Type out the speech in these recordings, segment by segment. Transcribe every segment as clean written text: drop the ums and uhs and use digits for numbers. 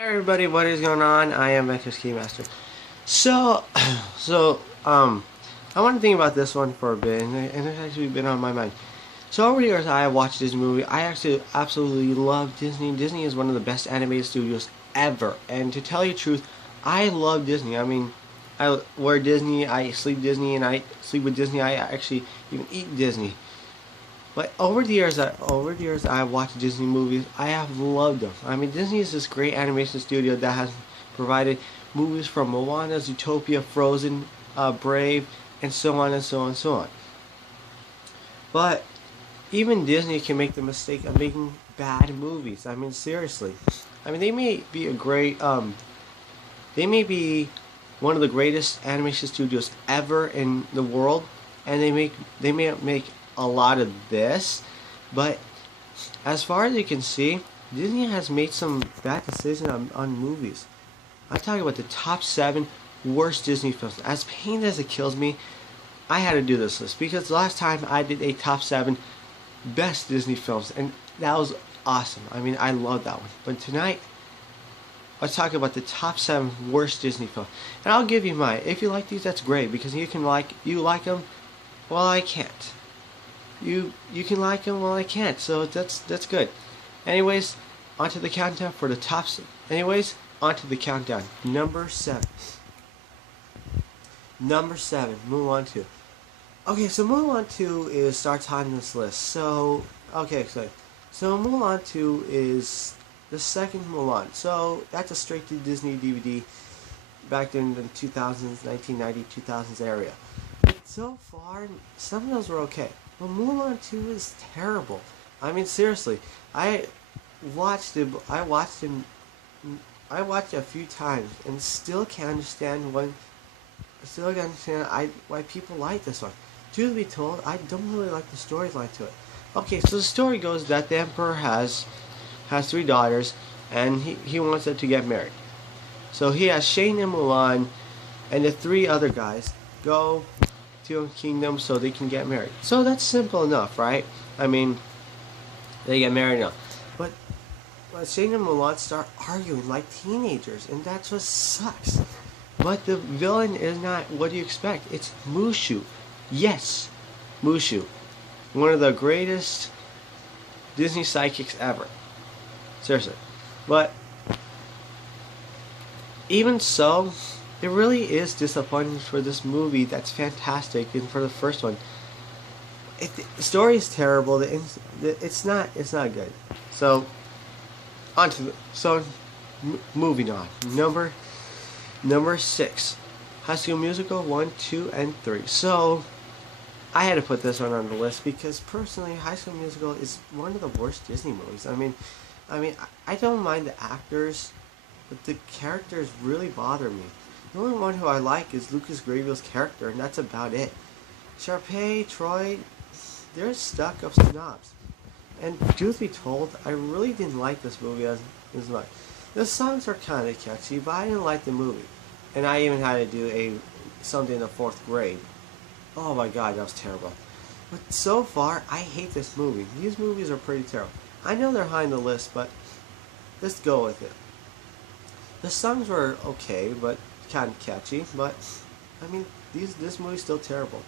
Hey everybody, what is going on? I am Vector's Keymaster. So, so, I want to think about this one for a bit, and it's actually been on my mind. So over the years, I watched this movie. I actually absolutely love Disney. Disney is one of the best animated studios ever. And to tell you the truth, I love Disney. I mean, I wear Disney, I sleep Disney, and I sleep with Disney. I actually even eat Disney. But over the years, I have watched Disney movies. I have loved them. I mean, Disney is this great animation studio that has provided movies from Moana, Zootopia, Frozen, Brave, and so on and so on and so on. But even Disney can make the mistake of making bad movies. I mean, seriously. I mean, they may be one of the greatest animation studios ever in the world, and they may make a lot of this, but as far as you can see, Disney has made some bad decisions on movies. I'm talking about the top 7 worst Disney films. As pained as it kills me, I had to do this list because last time I did a top 7 best Disney films, and that was awesome. I mean, I love that one. But tonight, let's talk about the top 7 worst Disney films, and I'll give you mine. If you like these, that's great because you like them. Well, I can't. You can like them, well I can't, so that's good. Anyways, onto the countdown for the tops. Anyways, onto the countdown. Number 7. Number 7, Mulan 2. Okay, so Mulan 2 starts on this list. So Mulan 2 is the second Mulan. So that's a straight to Disney DVD back in the 2000s, 1990, 2000s area. But so far, some of those were okay. But Mulan 2 is terrible. I mean, seriously, I watched it. I watched it a few times, and still can't understand why people like this one. Truth be told, I don't really like the storyline to it. Okay, so the story goes that the emperor has 3 daughters, and he wants them to get married. So he has Shane and Mulan, and the 3 other guys go to a kingdom so they can get married. So that's simple enough, right? I mean, they get married now. But Shane and Mulan start arguing like teenagers, and that's what sucks. But the villain is not what do you expect. It's Mushu. Yes, Mushu. One of the greatest Disney sidekicks ever. Seriously. But even so, it really is disappointing for this movie that's fantastic, and for the first one. The story is terrible. It's not good. So, moving on. Number 6. High School Musical 1, 2, and 3. So, I had to put this one on the list because personally, High School Musical is one of the worst Disney movies. I mean, I don't mind the actors, but the characters really bother me. The only one who I like is Lucas Grable's character, and that's about it. Sharpay, Troy, they're stuck up snobs. And truth be told, I really didn't like this movie as much. The songs are kind of catchy, but I didn't like the movie. And I even had to do something in the 4th grade. Oh my god, that was terrible. But so far, I hate this movie. These movies are pretty terrible. I know they're high on the list, but let's go with it. The songs were okay, but kind of catchy. But I mean, this movie's still terrible.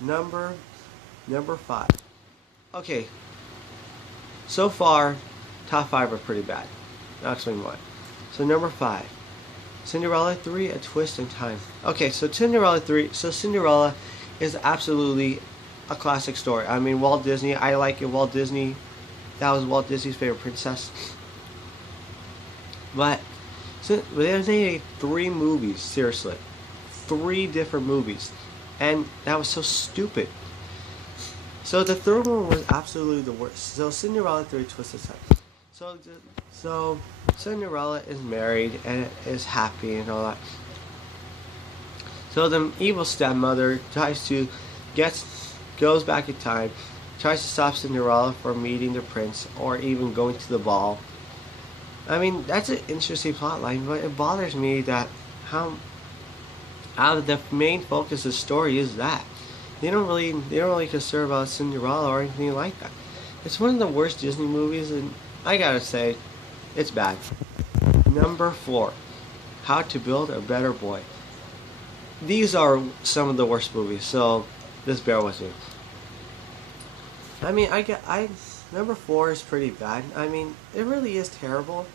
Number 5. Okay, so far, top 5 are pretty bad. I'll explain why. So number 5, Cinderella 3: A Twist in Time. Okay, so Cinderella is absolutely a classic story. I mean, Walt Disney. I like it. Walt Disney. That was Walt Disney's favorite princess. But they made 3 movies. Seriously, 3 different movies, and that was so stupid. So the third one was absolutely the worst. So Cinderella 3: Twist of Time. So Cinderella is married and is happy and all that. So the evil stepmother goes back in time, tries to stop Cinderella from meeting the prince or even going to the ball. I mean, that's an interesting plotline, but it bothers me that how out of the main focus of the story is that they don't really concern about Cinderella or anything like that. It's one of the worst Disney movies, and I gotta say, It's bad. Number 4, How to Build a Better Boy. These are some of the worst movies, so just bear with me. I mean, number 4 is pretty bad. I mean, it really is terrible.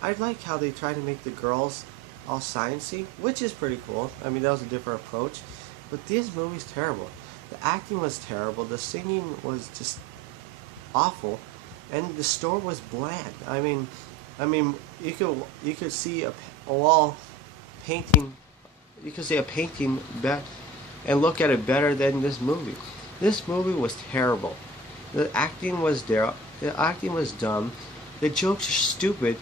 I like how they try to make the girls all sciencey, which is pretty cool. I mean, that was a different approach. But this movie's terrible. The acting was terrible. The singing was just awful, and the story was bland. You could see a wall painting. You could see a painting and look at it better than this movie. This movie was terrible. The acting was there. The acting was dumb. The jokes are stupid.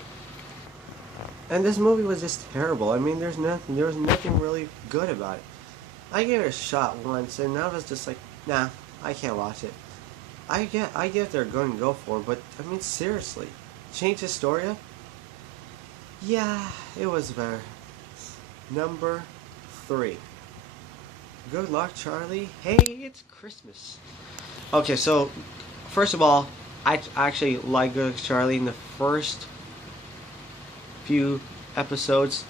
And this movie was just terrible. I mean, there was nothing really good about it. I gave it a shot once, and I was just like, nah, I can't watch it. I get they're going to go for it, but I mean, seriously, change the story up? Yeah, it was better. Number 3, Good Luck, Charlie. Hey, it's Christmas. Okay, so first of all, I actually like Good Luck, Charlie in the first few episodes,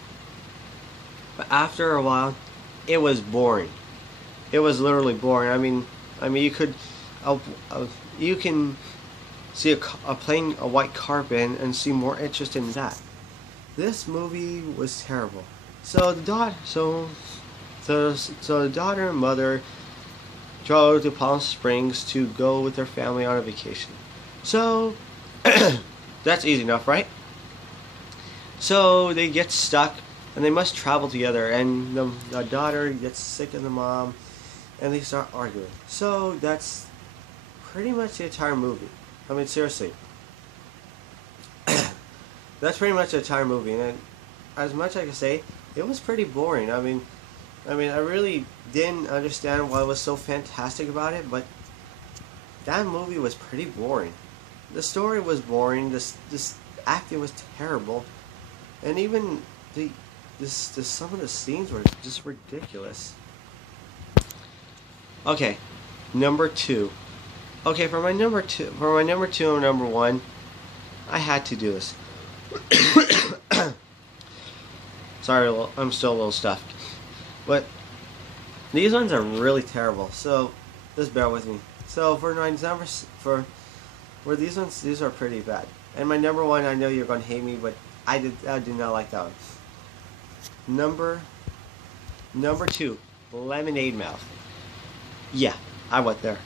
but after a while, it was boring. It was literally boring. I mean, you can see a plain a white carpet and see more interest in that. This movie was terrible. So the daughter and mother drove to Palm Springs to go with their family on a vacation. So that's easy enough, right? So they get stuck and they must travel together, and the daughter gets sick of the mom and they start arguing. So that's pretty much the entire movie. I mean, seriously. That's pretty much the entire movie, and as much as I can say, it was pretty boring. I mean, I really didn't understand what was so fantastic about it, but that movie was pretty boring. The story was boring. This acting was terrible, and even some of the scenes were just ridiculous. Okay, number 2. Okay, for my number 2 and number 1, I had to do this. Sorry, I'm still a little stuffed. But these ones are really terrible, so just bear with me. So for my numbers, for these ones, these are pretty bad. And my number 1, I know you're going to hate me, but I did not like that one. Number 2, Lemonade Mouth. Yeah, I went there.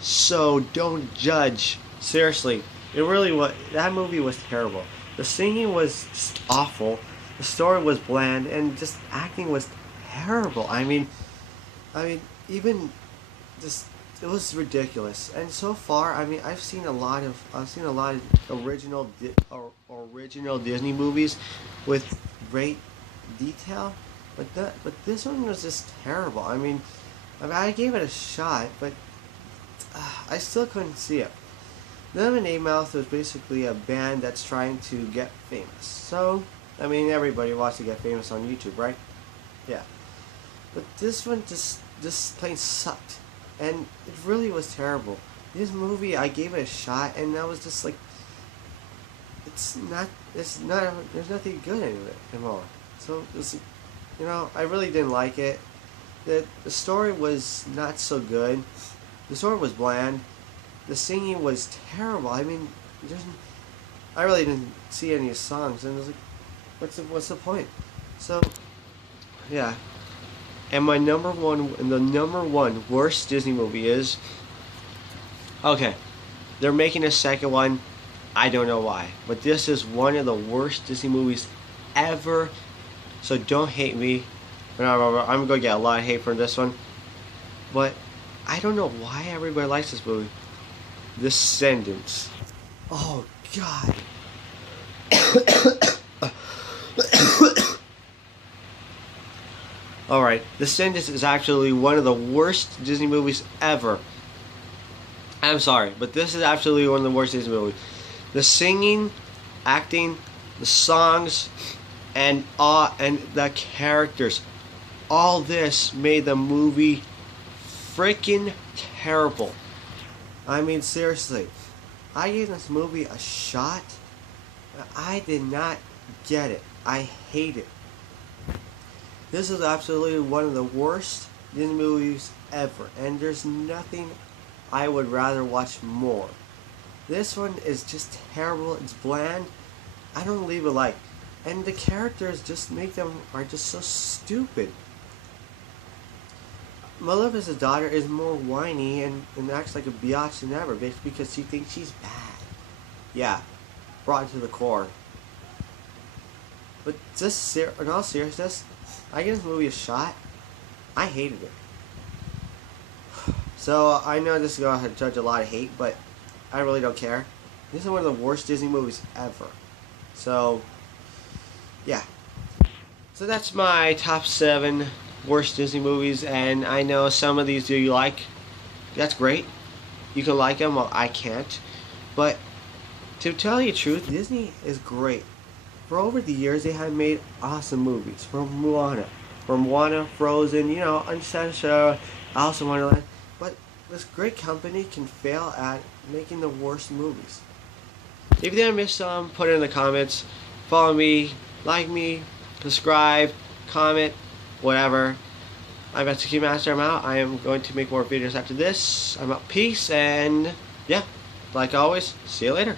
So don't judge. Seriously, it really was. That movie was terrible. The singing was just awful. The story was bland, and just acting was terrible. I mean, even just it was ridiculous. And so far, I mean, I've seen a lot of original Disney movies with great detail, but this one was just terrible. I mean, I gave it a shot, but I still couldn't see it. Lemonade Mouth was basically a band that's trying to get famous. So, I mean, everybody wants to get famous on YouTube, right? Yeah. But this one just plain sucked. And it really was terrible. This movie, I gave it a shot, and I was just like, there's nothing good in it anymore. So, I really didn't like it. The story was not so good. The story was bland. The singing was terrible. I mean, I really didn't see any songs, and I was like, what's the point? So, yeah. And the number one worst Disney movie is, okay, they're making a second one. I don't know why, but this is one of the worst Disney movies ever. So don't hate me. I'm gonna get a lot of hate for this one, but I don't know why everybody likes this movie. Descendants. Oh God. Alright, Descendants is actually one of the worst Disney movies ever. I'm sorry, but this is absolutely one of the worst Disney movies. The singing, acting, the songs, and the characters, all this made the movie freaking terrible. I mean, seriously, I gave this movie a shot, I did not get it. I hate it. This is absolutely one of the worst Disney movies ever, and there's nothing I would rather watch more. This one is just terrible. It's bland. I don't leave a like. And the characters just are just so stupid. Maleficent's daughter is more whiny and acts like a biatch than ever because she thinks she's bad. Yeah, brought to the core. But just in all seriousness, I give this movie a shot. I hated it. So I know this is going to judge a lot of hate, but I really don't care. This is one of the worst Disney movies ever. So, yeah. So that's my top 7 worst Disney movies, and I know some of these you like. That's great. You can like them, while I can't. But to tell you the truth, Disney is great. For over the years, they have made awesome movies. From Moana, Frozen, Uncharted, Alice in Wonderland. But this great company can fail at making the worst movies. If you did miss some, put it in the comments. Follow me, like me, subscribe, comment, whatever. I'm Execute Master. I'm out. I am going to make more videos after this. I'm out. Peace, and yeah, like always, see you later.